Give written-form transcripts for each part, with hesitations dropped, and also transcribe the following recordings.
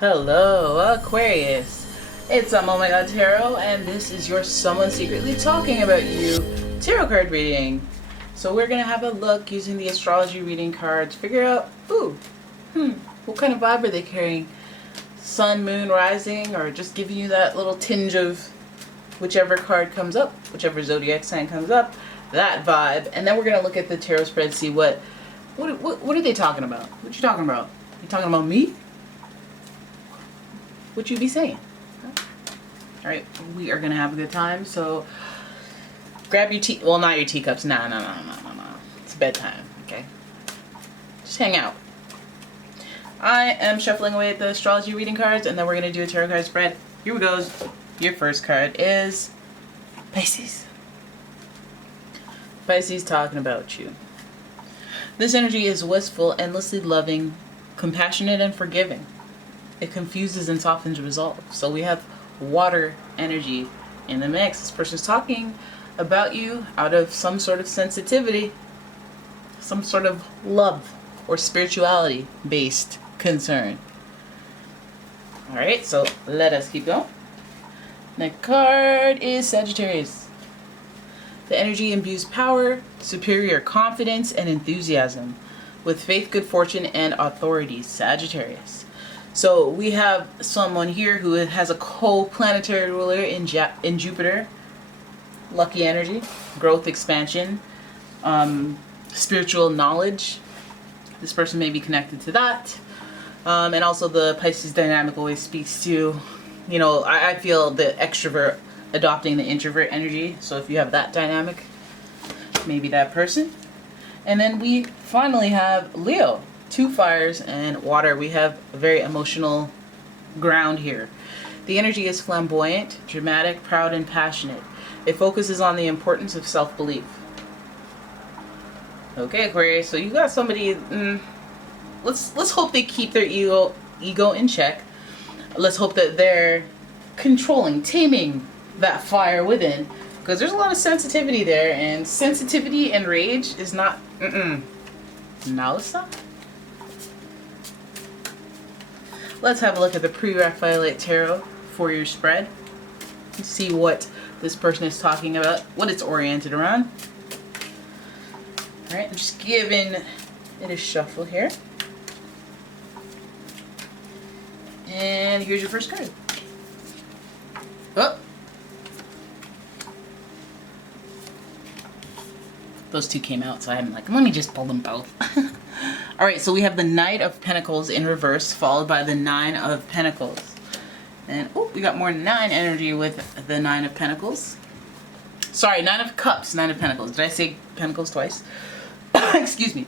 Hello, Aquarius. It's umomgtarot, and this is your someone secretly talking about you tarot card reading. So we're gonna have a look using the astrology reading cards, figure out, what kind of vibe are they carrying? Sun, moon, rising, or just giving you that little tinge of whichever card comes up, whichever zodiac sign comes up, that vibe. And then we're gonna look at the tarot spread, see what are they talking about? What you talking about? You talking about me? What you be saying? All right, we are gonna have a good time. So grab your tea. Well, not your teacups. No. It's bedtime. Okay, just hang out. I am shuffling away at the astrology reading cards, and then we're gonna do a tarot card spread. Here we go. Your first card is Pisces. Pisces talking about you. This energy is wistful, endlessly loving, compassionate, and forgiving. It confuses and softens resolve. So we have water energy in the mix. This person's talking about you out of some sort of sensitivity, some sort of love or spirituality based concern. All right, so let us keep going. Next card is Sagittarius. The energy imbues power, superior confidence, and enthusiasm with faith, good fortune, and authority. Sagittarius. So we have someone here who has a co-planetary ruler in Jupiter. Lucky energy, growth, expansion, spiritual knowledge. This person may be connected to that. And also the Pisces dynamic always speaks to, I feel the extrovert adopting the introvert energy. So if you have that dynamic, maybe that person. And then we finally have Leo. 2 fires and water. We have a very emotional ground here. The energy is flamboyant, dramatic, proud, and passionate. It focuses on the importance of self-belief. Okay, Aquarius, so you got somebody, let's hope they keep their ego in check. Let's hope that they're controlling, taming that fire within, because there's a lot of sensitivity there, and sensitivity and rage is not, Now it's not. Let's have a look at the pre-Raphaelite Tarot for your spread. See what this person is talking about, what it's oriented around. Alright, I'm just giving it a shuffle here. And here's your first card. Oh! Those two came out, so I'm like, let me just pull them both. Alright, so we have the Knight of Pentacles in reverse, followed by the 9 of Pentacles. And, we got more 9 energy with the 9 of Pentacles. Sorry, 9 of Cups, 9 of Pentacles. Did I say Pentacles twice? Excuse me.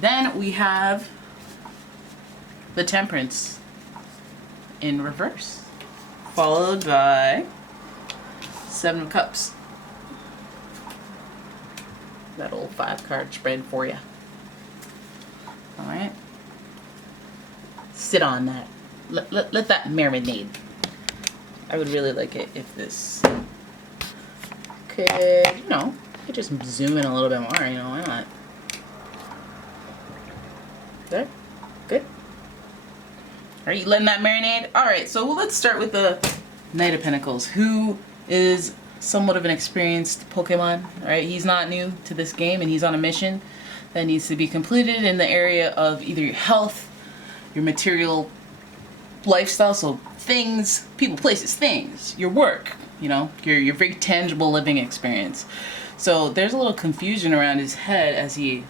Then we have the Temperance in reverse, followed by 7 of Cups. That old 5-card spread for you. Alright. Sit on that. Let that marinate. I would really like it if this could, could just zoom in a little bit more, why not? There? Good? Are you letting that marinate? Alright, so let's start with the Knight of Pentacles, who is somewhat of an experienced Pokemon, right? He's not new to this game, and he's on a mission that needs to be completed in the area of either your health, your material lifestyle, so things, people, places, things, your work, your very tangible living experience. So there's a little confusion around his head as he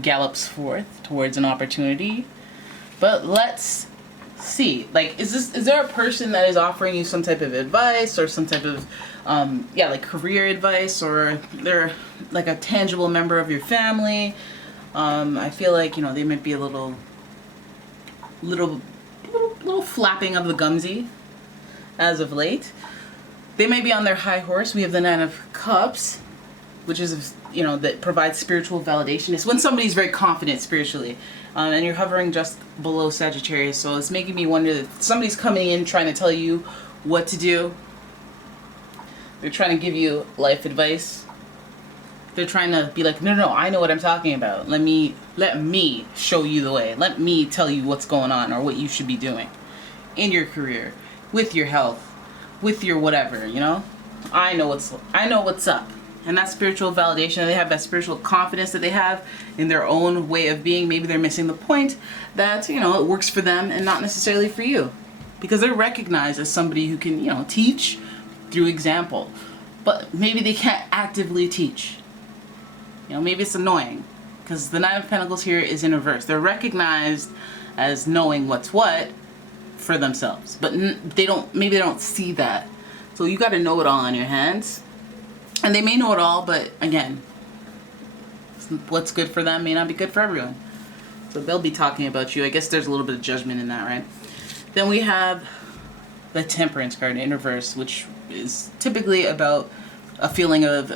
gallops forth towards an opportunity. But let's see, is there a person that is offering you some type of advice or some type of career advice, or they're like a tangible member of your family? I feel like, they might be a little flapping of the gumsy as of late. They may be on their high horse. We have the 9 of Cups, which is, that provides spiritual validation. It's when somebody's very confident spiritually. And you're hovering just below Sagittarius, so it's making me wonder that somebody's coming in trying to tell you what to do. They're trying to give you life advice. they're trying to be like, no, no, I know what I'm talking about. Let me show you the way. Let me tell you what's going on or what you should be doing in your career, with your health, with your whatever, you know? I know what's up. And that spiritual validation, they have that spiritual confidence that they have in their own way of being. Maybe they're missing the point that, you know, it works for them and not necessarily for you. Because they're recognized as somebody who can, you know, teach through example. But maybe they can't actively teach. You know, maybe it's annoying. Because the Nine of Pentacles here is in reverse. They're recognized as knowing what's what for themselves. But maybe they don't see that. So you got to know it all on your hands. And they may know it all, but again, what's good for them may not be good for everyone. So they'll be talking about you. I guess there's a little bit of judgment in that, right? Then we have the Temperance card in reverse, which is typically about a feeling of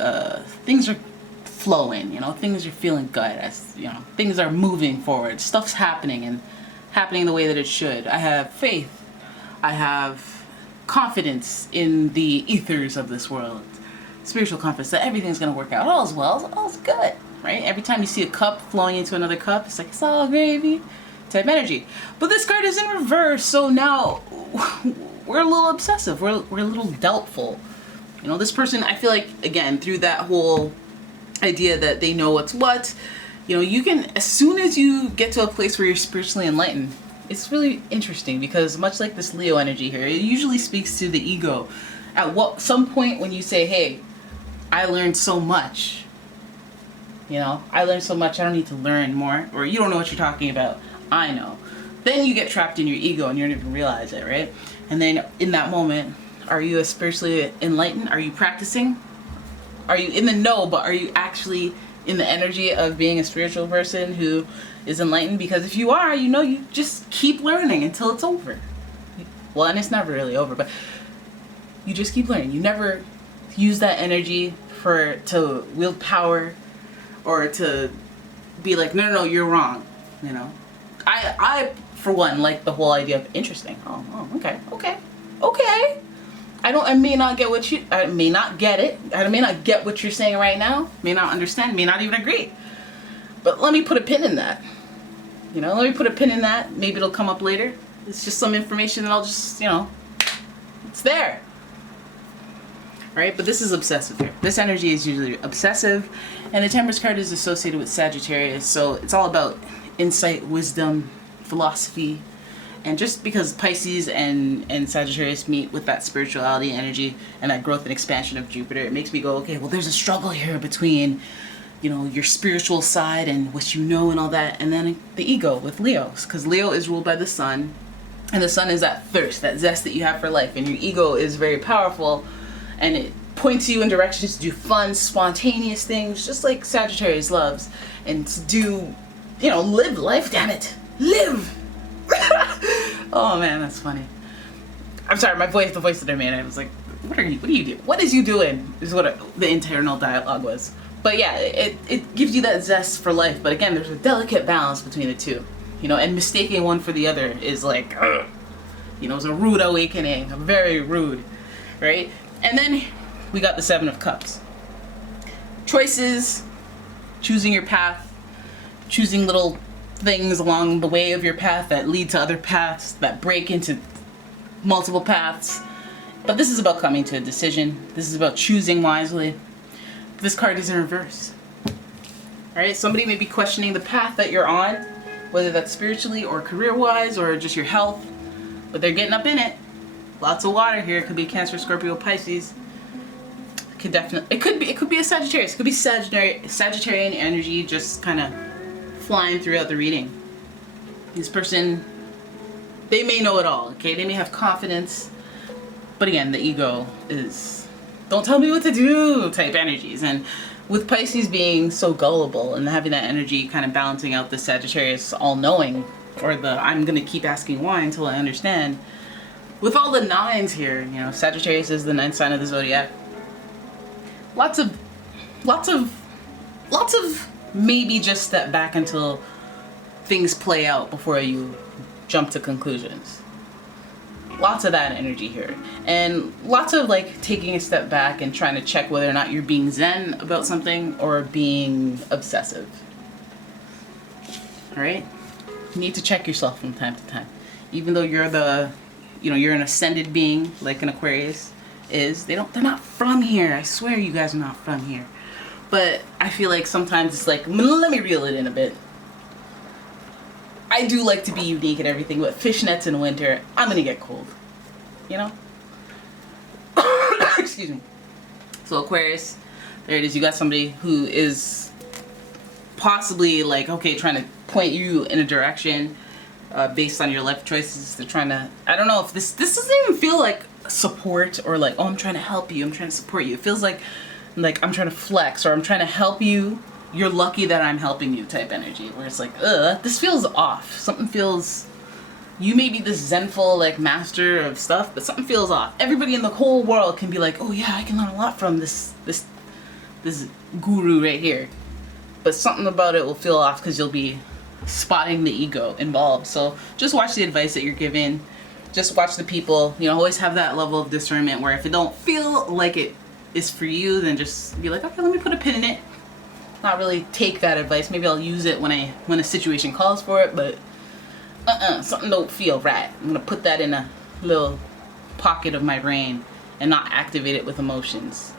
things are flowing, you know, things are feeling good, as you know, things are moving forward, stuff's happening and happening the way that it should. I have faith. I have confidence in the ethers of this world. Spiritual confidence that everything's going to work out. All's well, all's good, right? Every time you see a cup flowing into another cup, it's like, it's all gravy type energy. But this card is in reverse, so now we're a little obsessive. We're a little doubtful. You know, this person, I feel like, again, through that whole idea that they know what's what, you know, you can, as soon as you get to a place where you're spiritually enlightened, it's really interesting because much like this Leo energy here, it usually speaks to the ego. At some point when you say, hey, I learned so much, you know, I learned so much, I don't need to learn more, or you don't know what you're talking about, I know. Then you get trapped in your ego and you don't even realize it, right? And then in that moment, are you spiritually enlightened? Are you practicing? Are you in the know, but are you actually in the energy of being a spiritual person who is enlightened? Because if you are, you know, you just keep learning until it's over. Well, and it's never really over, but you just keep learning. You never use that energy to wield power or to be like, no, no, no, you're wrong. You know, I for one like the whole idea of interesting. Oh, okay. I may not get what you. I may not get it. I may not get what you're saying right now. May not understand. May not even agree. But let me put a pin in that. You know, let me put a pin in that. Maybe it'll come up later. It's just some information that I'll just, you know, it's there. Right? But this is obsessive here. This energy is usually obsessive, and the Temperance card is associated with Sagittarius, so it's all about insight, wisdom, philosophy, and just because Pisces and Sagittarius meet with that spirituality energy and that growth and expansion of Jupiter, it makes me go, okay, well, there's a struggle here between, you know, your spiritual side and what you know and all that, and then the ego with Leos, because Leo is ruled by the sun, and the sun is that thirst, that zest that you have for life, and your ego is very powerful. And it points you in directions to do fun, spontaneous things, just like Sagittarius loves. And to do, you know, live life, damn it. Live! Oh man, that's funny. I'm sorry, the voice of the man, I was like, what are you doing? What is you doing? Is what the internal dialogue was. But yeah, it gives you that zest for life. But again, there's a delicate balance between the two. You know, and mistaking one for the other is like, you know, it's a rude awakening. Very rude, right? And then we got the Seven of Cups. Choices, choosing your path, choosing little things along the way of your path that lead to other paths, that break into multiple paths. But this is about coming to a decision. This is about choosing wisely. This card is in reverse. Alright, somebody may be questioning the path that you're on, whether that's spiritually or career-wise or just your health, but they're getting up in it. Lots of water here. It could be Cancer, Scorpio, Pisces. It could be a Sagittarius. It could be Sagittarian energy just kind of flying throughout the reading. This person, they may know it all, okay? They may have confidence, but again, the ego is, don't tell me what to do type energies. And with Pisces being so gullible and having that energy kind of balancing out the Sagittarius all-knowing, or the I'm gonna keep asking why until I understand. With all the nines here, you know, Sagittarius is the ninth sign of the zodiac. Lots of maybe just step back until things play out before you jump to conclusions. Lots of that energy here. And lots of like taking a step back and trying to check whether or not you're being zen about something or being obsessive. All right? You need to check yourself from time to time. Even though you're you're an ascended being like an Aquarius is, they're not from here. I swear you guys are not from here. But I feel like sometimes it's like, let me reel it in a bit. I do like to be unique and everything, but fishnets in winter, I'm gonna get cold. You know? Excuse me. So Aquarius, there it is. You got somebody who is possibly like, okay, trying to point you in a direction based on your life choices. They're trying to, I don't know if this doesn't even feel like support or like, oh, I'm trying to help you, I'm trying to support you. It feels like I'm trying to flex or I'm trying to help you. You're lucky that I'm helping you type energy, where it's like, this feels off. Something feels, you may be this zenful like master of stuff, but something feels off. Everybody in the whole world can be like, oh yeah, I can learn a lot from this guru right here. But something about it will feel off because you'll be spotting the ego involved. So just watch the advice that you're given. Just watch the people, always have that level of discernment where if it don't feel like it is for you, then just be like, okay, let me put a pin in it. Not really take that advice. Maybe I'll use it when a situation calls for it, but something don't feel right. I'm gonna put that in a little pocket of my brain and not activate it with emotions.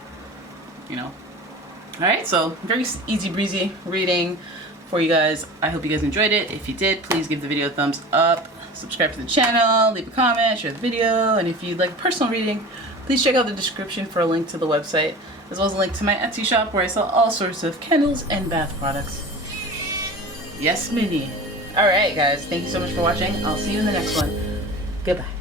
Alright, so very easy breezy reading for you guys. I hope you guys enjoyed it. If you did, please give the video a thumbs up, subscribe to the channel, leave a comment, share the video, and if you'd like a personal reading, please check out the description for a link to the website, as well as a link to my Etsy shop where I sell all sorts of candles and bath products. Yes, Minnie. Alright guys, thank you so much for watching. I'll see you in the next one. Goodbye.